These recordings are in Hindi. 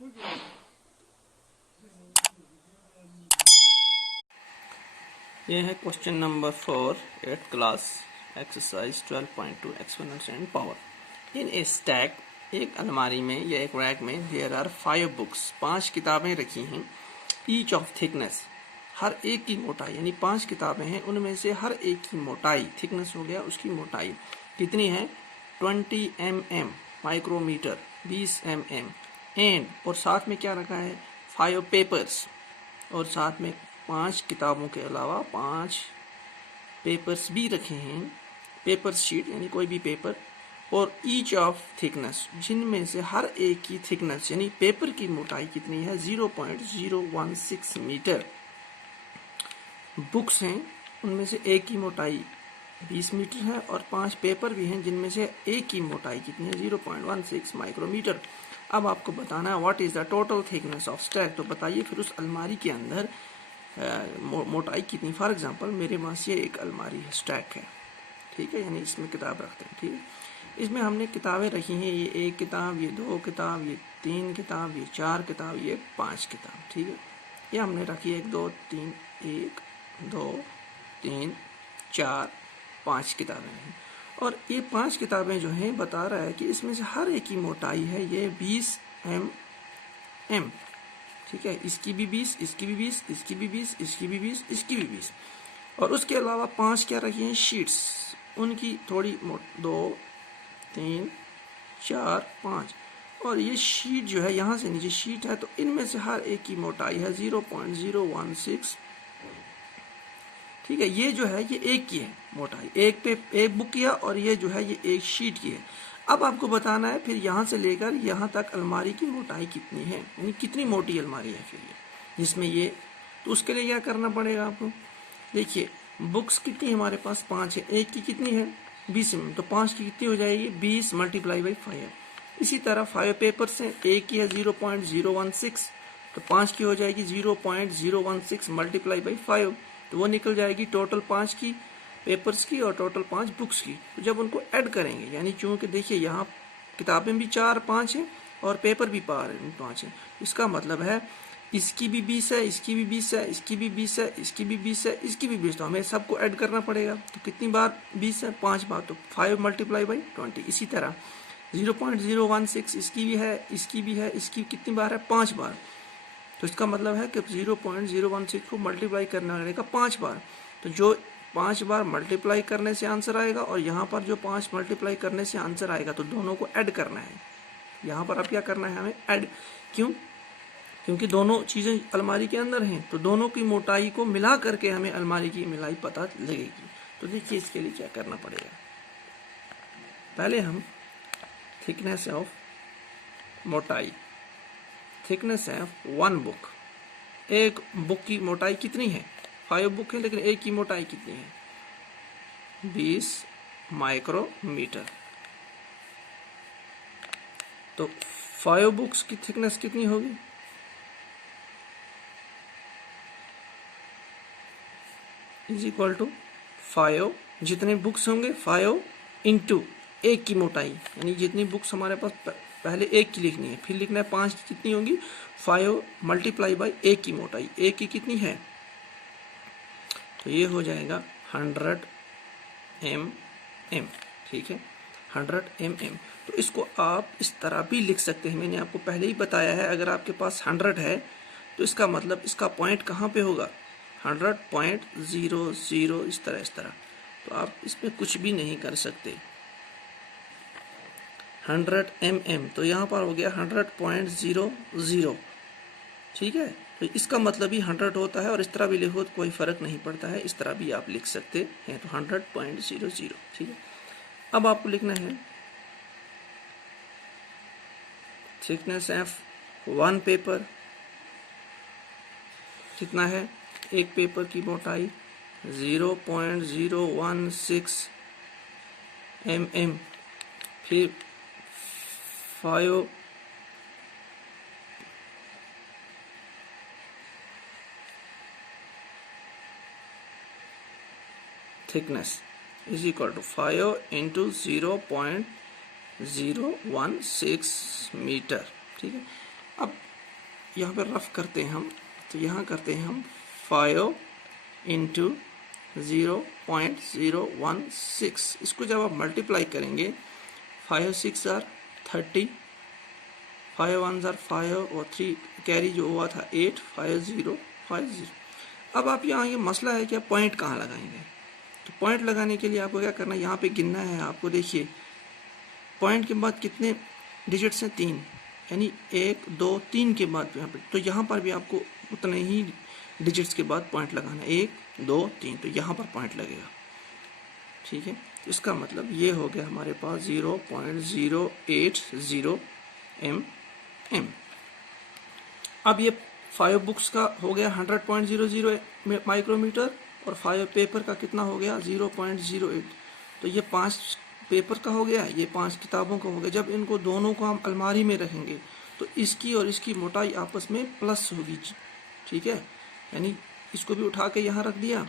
ये है question number 4 8th class exercise 12.2 exponents and power. In A stack, एक अलमारी में या एक रैक में देयर आर 5 बुक्स, 5 किताबें रखी हैं। ईच ऑफ थिकनेस, हर एक की मोटाई, यानी 5 किताबें हैं, उनमें से हर एक की मोटाई, थिकनेस हो गया उसकी मोटाई कितनी है, 20 mm माइक्रोमीटर, 20 mm। एंड और साथ में क्या रखा है, 5 पेपर्स, और साथ में 5 किताबों के अलावा 5 पेपर्स भी रखे हैं, पेपर शीट यानी कोई भी पेपर। और ईच ऑफ थिकनेस, जिनमें से हर एक की थिकनेस यानी पेपर की मोटाई कितनी है, 0.016 मीटर। बुक्स हैं, उनमें से एक की मोटाई 20 मीटर है और 5 पेपर भी हैं जिनमें से एक की मोटाई कितनी है, 0.16 माइक्रोमीटर। अब आपको बताना है what is the total thickness of stack. तो बताइए फिर उस अलमारी के अंदर मोटाई कितनी। फॉर एग्जांपल मेरे पास ये एक अलमारी है, स्टैक है, ठीक है, यानी इसमें किताब रखते हैं, ठीक है। इसमें हमने किताबें रखी हैं, ये 1 किताब, ये 2 किताब, ये 3 किताब, ये 4 किताब, ये 5 किताब, ठीक है। ये हमने रखी है 1 2 3 1 2 3 4 5 किताबें हैं। और ये 5 किताबें जो हैं बता रहा है कि इसमें से हर एक की मोटाई है ये 20 mm, ठीक है। इसकी भी 20, इसकी भी 20, इसकी भी 20, इसकी भी 20, इसकी भी 20। और उसके अलावा 5 क्या रखी हैं, शीट्स, उनकी थोड़ी 2 3 4 5। और ये शीट जो है यहाँ से नीचे शीट है, तो इनमें से हर एक की मोटाई है 0.016, ठीक है। ये जो है ये एक की है मोटाई, एक बुक की है, और ये जो है ये एक शीट की है। अब आपको बताना है फिर यहाँ से लेकर यहाँ तक अलमारी की मोटाई कितनी है, यानी कितनी मोटी अलमारी है फिर ये जिसमें ये। तो उसके लिए क्या करना पड़ेगा आपको, देखिए बुक्स कितनी हमारे पास 5 है, एक की कितनी है 20 mm, तो 5 की कितनी हो जाएगी 20 × 5। इसी तरह 5 पेपर्स हैं, एक की है 0.016, तो 5 की हो जाएगी 0.016 × 5, तो वो निकल जाएगी टोटल 5 की पेपर्स की और टोटल 5 बुक्स की। तो जब उनको ऐड करेंगे, यानी चूंकि देखिए यहाँ किताबें भी 4 5 हैं और पेपर भी 5 हैं, इसका मतलब है इसकी भी 20 है, इसकी भी 20 है, इसकी भी 20 है, इसकी भी 20 है, इसकी भी 20। तो हमें सबको ऐड करना पड़ेगा। तो कितनी बार 20 है, 5 बार, तो 5 × 20। इसी तरह 0.016 इसकी भी है, इसकी भी है, इसकी कितनी बार है, 5 बार। तो इसका मतलब है कि 0.016 को मल्टीप्लाई करना पड़ेगा 5 बार। तो जो 5 बार मल्टीप्लाई करने से आंसर आएगा और यहाँ पर जो 5 मल्टीप्लाई करने से आंसर आएगा, तो दोनों को ऐड करना है। यहाँ पर अब क्या करना है हमें, ऐड। क्यों, क्योंकि दोनों चीज़ें अलमारी के अंदर हैं, तो दोनों की मोटाई को मिला करके हमें अलमारी की मिलाई पता लगेगी। तो देखिए इसके लिए क्या करना पड़ेगा, पहले हम थिकनेस ऑफ मोटाई, थिकनेस है 1 बुक, एक बुक की मोटाई कितनी है, 5 बुक है लेकिन एक की मोटाई कितनी है, 20 माइक्रोमीटर। तो 5 बुक्स की थिकनेस कितनी होगी, इज इक्वल टू 5, जितने बुक्स होंगे 5 इंटू एक की मोटाई, यानी जितनी बुक्स हमारे पास पहले एक की लिखनी है, फिर लिखना है 5 की कितनी होंगी, 5 × एक की मोटाई, एक की कितनी है, तो ये हो जाएगा 100 mm, ठीक है, 100 mm। तो इसको आप इस तरह भी लिख सकते हैं, मैंने आपको पहले ही बताया है, अगर आपके पास 100 है तो इसका मतलब इसका पॉइंट कहाँ पे होगा, 100.00, इस तरह। तो आप इसमें कुछ भी नहीं कर सकते। 100 mm, तो यहाँ पर हो गया 100.00, ठीक है। तो इसका मतलब ही 100 होता है, और इस तरह भी लिखो तो कोई फ़र्क नहीं पड़ता है, इस तरह भी आप लिख सकते हैं। तो 100.00, ठीक है। अब आपको लिखना है थिकनेस ऑफ 1 पेपर, कितना है, एक पेपर की मोटाई 0.016 mm, फिर 5 thickness is equal to 5 × 0.016 metre, ठीक है। अब यहाँ पे रफ करते हैं हम, तो यहाँ करते हैं हम 5 इंटू 0.016। इसको जब आप मल्टीप्लाई करेंगे 5 6 आर 30, 5 1 आर 5 और 3 कैरी जो हुआ था 8, 5 0 5 0। अब आप यहाँ ये मसला है कि आप पॉइंट कहाँ लगाएंगे। तो पॉइंट लगाने के लिए आपको क्या करना है, यहाँ पे गिनना है आपको। देखिए पॉइंट के बाद कितने डिजिट्स हैं, 3, यानी 1 2 3 के बाद यहाँ पे, तो यहाँ पर भी आपको उतने ही डिजिट्स के बाद पॉइंट लगाना है, 1 2 3, तो यहाँ पर पॉइंट लगेगा। ठीक है, तो इसका मतलब ये हो गया हमारे पास 0.080 mm। अब ये 5 बुक्स का हो गया 100.00 माइक्रोमीटर और 5 पेपर का कितना हो गया 0.08। तो ये 5 पेपर का हो गया, ये 5 किताबों का हो गया। जब इनको दोनों को हम अलमारी में रखेंगे तो इसकी और इसकी मोटाई आपस में प्लस होगी। ठीक है, यानी इसको भी उठा के यहाँ रख दिया।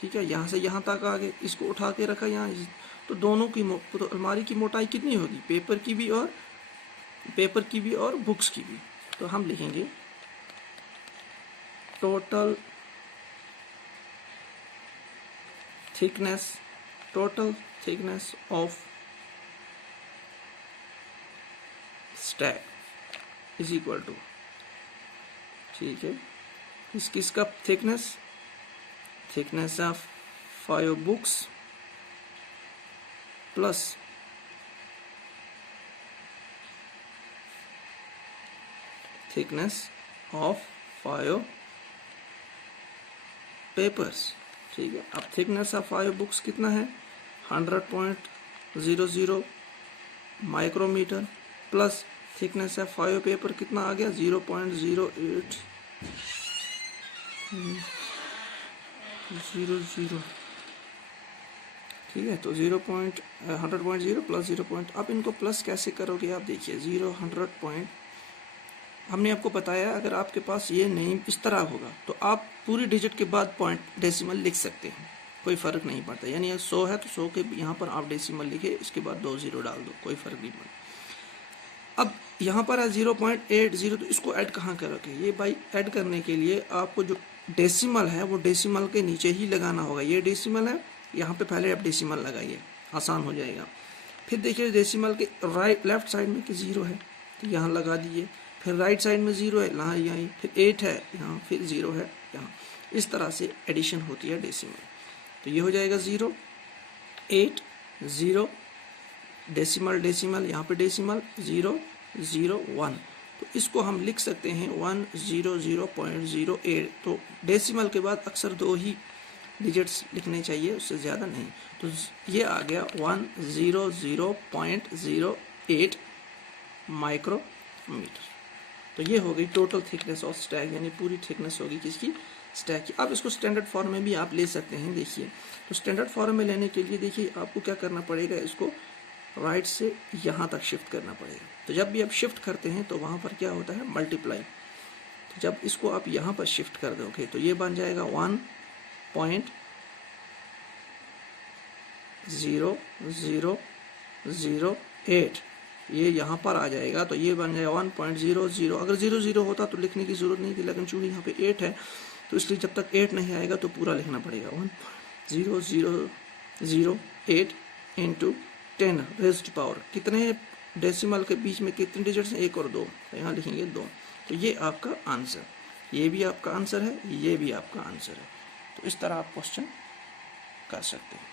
ठीक है, यहाँ से यहाँ तक आ गए, इसको उठा के रखा यहाँ, तो दोनों की तो अलमारी की मोटाई कितनी होगी, पेपर की भी और बुक्स की भी। तो हम लिखेंगे total thickness of stack is equal to, ठीक है, किसका thickness of 5 books plus thickness of 5 papers. ठीक है, अब थिकनेस ऑफ 5 बुक्स कितना है 100.00 micrometre plus thickness of 5 paper कितना आ गया 0.0800। ठीक है, तो 100.0 प्लस 0. आप इनको प्लस कैसे करोगे, आप देखिए 100. हमने आपको बताया अगर आपके पास ये नहीं इस तरह होगा तो आप पूरी डिजिट के बाद पॉइंट डेसिमल लिख सकते हैं, कोई फ़र्क नहीं पड़ता। यानी 100 है तो 100 के यहाँ पर आप डेसिमल लिखे, इसके बाद 2 0 डाल दो, कोई फ़र्क नहीं पड़ता। अब यहाँ पर है 0.80, तो इसको ऐड कहाँ करोगे, ये भाई ऐड करने के लिए आपको जो डेसिमल है वो डेसिमल के नीचे ही लगाना होगा। ये डेसिमल है, यहाँ पे पहले आप डेसिमल लगाइए, आसान हो जाएगा। फिर देखिए डेसिमल के लेफ्ट साइड में कि 0 है तो यहाँ लगा दीजिए, फिर राइट साइड में 0 है यहाँ, फिर 8 है यहाँ, फिर 0 है यहाँ। इस तरह से एडिशन होती है डेसिमल। तो ये हो जाएगा 0 8 0 डेसिमल, यहाँ पे डेसिमल 0 0 1। तो इसको हम लिख सकते हैं 100.08। तो डेसिमल के बाद अक्सर 2 ही डिजिट्स लिखने चाहिए, उससे ज़्यादा नहीं। तो ये आ गया 100.08 माइक्रोमीटर। तो ये हो गई टोटल थिकनेस ऑफ स्टैक, यानी पूरी थिकनेस होगी किसकी, स्टैक की। अब इसको स्टैंडर्ड फॉर्म में भी आप ले सकते हैं। देखिए, तो स्टैंडर्ड फॉर्म में लेने के लिए देखिए आपको क्या करना पड़ेगा, इसको राइट से यहाँ तक शिफ्ट करना पड़ेगा। तो जब भी आप शिफ्ट करते हैं तो वहाँ पर क्या होता है, मल्टीप्लाई। तो जब इसको आप यहाँ पर शिफ्ट कर दोगे तो ये बन जाएगा 1.0008, ये यहाँ पर आ जाएगा तो ये बन जाएगा 1.00। अगर 00 होता तो लिखने की ज़रूरत नहीं थी, लेकिन चूँकि यहाँ पे 8 है तो इसलिए जब तक 8 नहीं आएगा तो पूरा लिखना पड़ेगा। 1.0008 इंटू 10 रेज़्ड पावर। कितने डेसिमल के बीच में कितने डिजिट्स हैं, 1 और 2, तो यहाँ लिखेंगे 2। तो ये आपका आंसर, ये भी आपका आंसर है, ये भी आपका आंसर है। तो इस तरह आप क्वेश्चन कर सकते हैं।